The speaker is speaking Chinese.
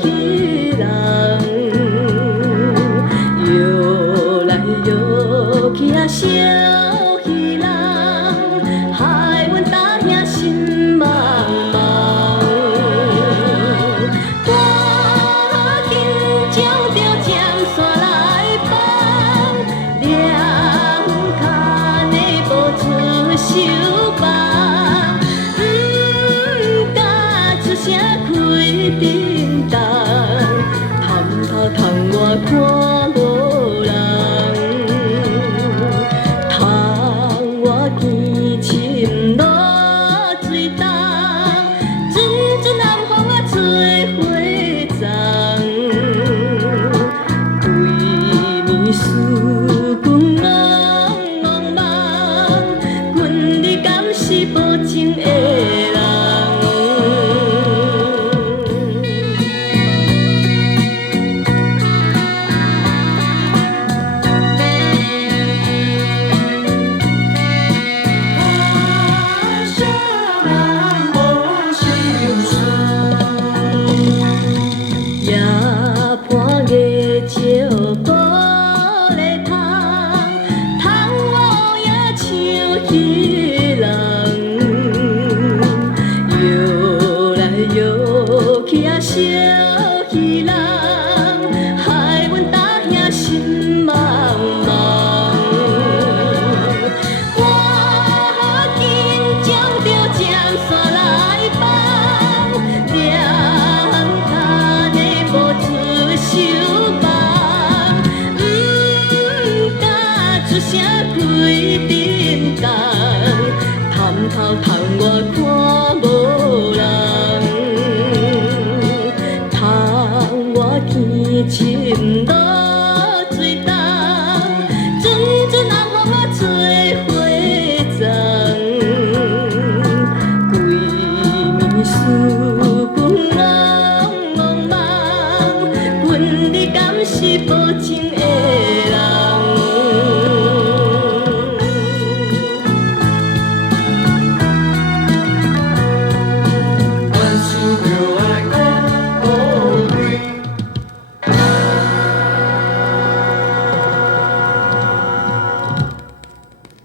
戏人，摇来摇去啊小戏人，害阮大兄心茫茫。赶紧将着尖山来放，两脚内步出手房，敢出声开叮当，探头探我看无人，窗我见深落水重，阵阵南风啊吹花丛，对面思君茫茫茫，阮你敢是无情的人？夜半月照玻璃窗，窗户也像戏人，摇来摇去啊小